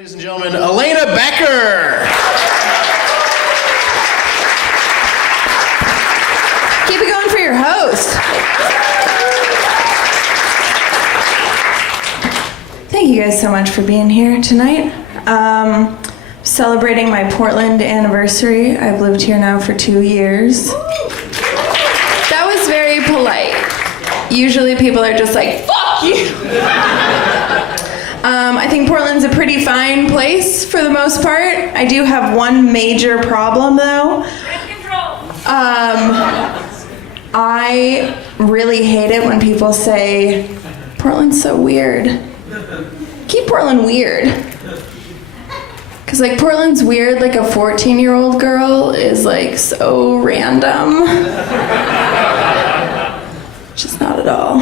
Ladies and gentlemen, Alayna Becker. Keep it going for your host. Thank you guys so much for being here tonight. Celebrating my Portland anniversary. I've lived here now for 2 years. That was very polite. Usually people are just like, fuck you! I think Portland's a pretty fine place for the most part. I do have one major problem though. I really hate it when people say, Portland's so weird. Keep Portland weird. Because like Portland's weird, like a 14-year-old girl is like so random. Just not at all.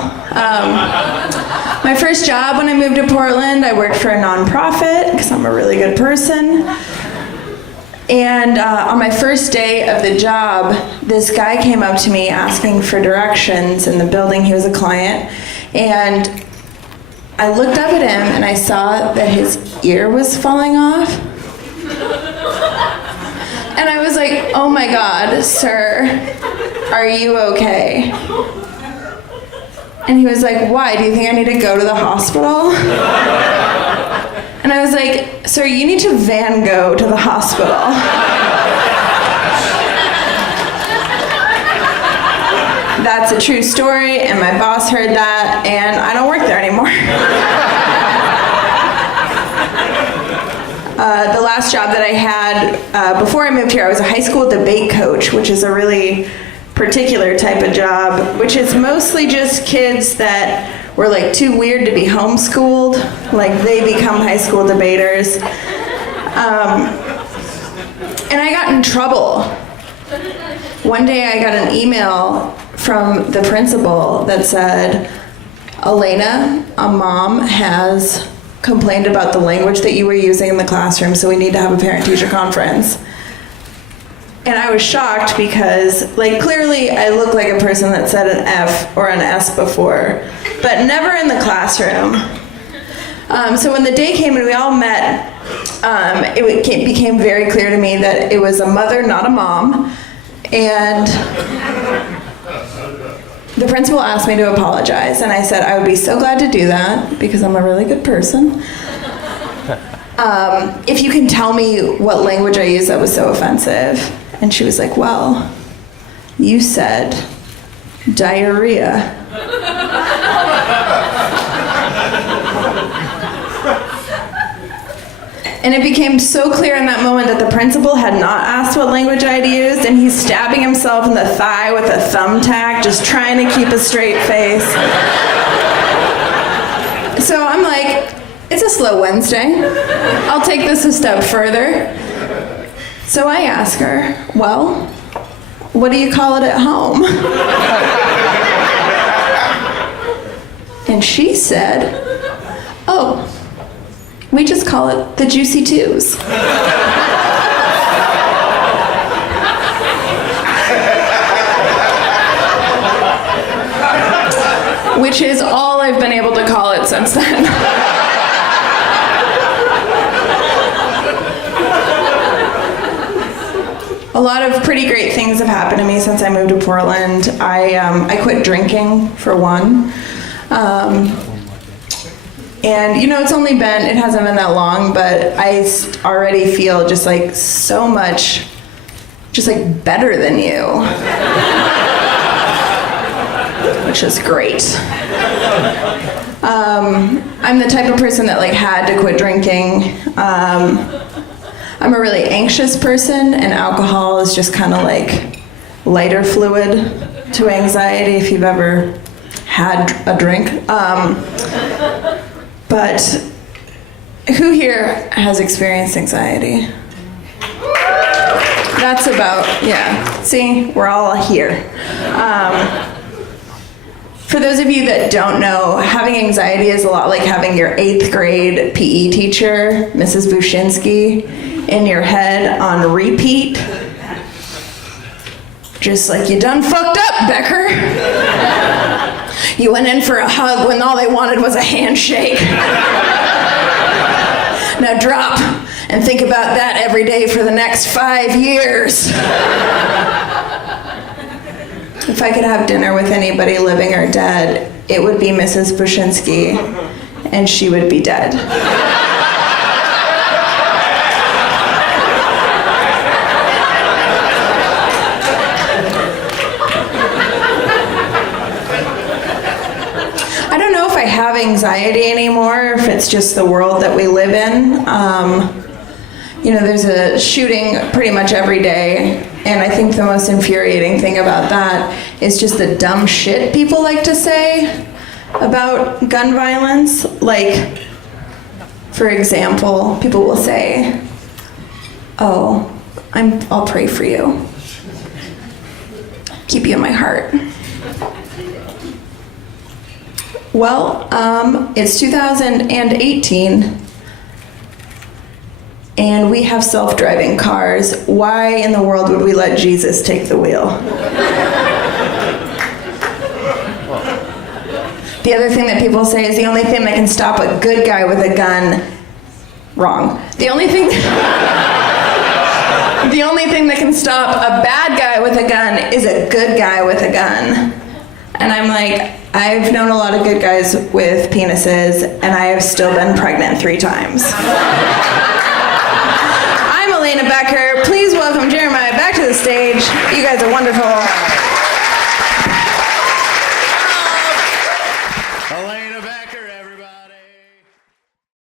My first job when I moved to Portland, I worked for a nonprofit because I'm a really good person. And on my first day of the job, this guy came up to me asking for directions in the building. He was a client. And I looked up at him and I saw that his ear was falling off. And I was like, oh my God, sir, are you okay? And he was like, why? Do you think I need to go to the hospital? And I was like, sir, you need to Van Gogh to the hospital. That's a true story, and my boss heard that, and I don't work there anymore. The last job that I had, before I moved here, I was a high school debate coach, which is a really particular type of job, which is mostly just kids that were like too weird to be homeschooled, like they become high school debaters. And I got in trouble. One day I got an email from the principal that said, Alayna, a mom has complained about the language that you were using in the classroom, so we need to have a parent-teacher conference. And I was shocked because, like, clearly I look like a person that said an F or an S before, but never in the classroom. So when the day came and we all met, it became very clear to me that it was a mother, not a mom. And the principal asked me to apologize, and I said I would be so glad to do that because I'm a really good person. If you can tell me what language I used that was so offensive. And she was like, well, you said diarrhea. And it became so clear in that moment that the principal had not asked what language I'd used, and he's stabbing himself in the thigh with a thumbtack, just trying to keep a straight face. So I'm like, it's a slow Wednesday. I'll take this a step further. So I ask her, well, what do you call it at home? And she said, oh, we just call it the Juicy Twos. Which is all I've been able to call it since then. A lot of pretty great things have happened to me since I moved to Portland. I quit drinking, for one. And, you know, it hasn't been that long, but I already feel just like so much, just like better than you. Which is great. I'm the type of person that like had to quit drinking. I'm a really anxious person, and alcohol is just kind of like lighter fluid to anxiety if you've ever had a drink. But who here has experienced anxiety? That's about, yeah. See, we're all here. For those of you that don't know, having anxiety is a lot like having your 8th grade PE teacher, Mrs. Bushinsky, in your head on repeat. Just like, you done fucked up, Becker. You went in for a hug when all they wanted was a handshake. Now drop and think about that every day for the next 5 years. If I could have dinner with anybody living or dead, it would be Mrs. Bushinsky, and she would be dead. I don't know if I have anxiety anymore, if it's just the world that we live in. There's a shooting pretty much every day, and I think the most infuriating thing about that is just the dumb shit people like to say about gun violence. Like, for example, people will say, "Oh, I'll pray for you. Keep you in my heart." Well, it's 2018, and we have self-driving cars. Why in the world would we let Jesus take the wheel? The other thing that people say is the only thing that can stop a good guy with a gun. Wrong. The only thing that can stop a bad guy with a gun is a good guy with a gun. And I'm like, I've known a lot of good guys with penises, and I have still been pregnant 3 times. I'm Alayna Becker. Please welcome Jeremiah back to the stage. You guys are wonderful.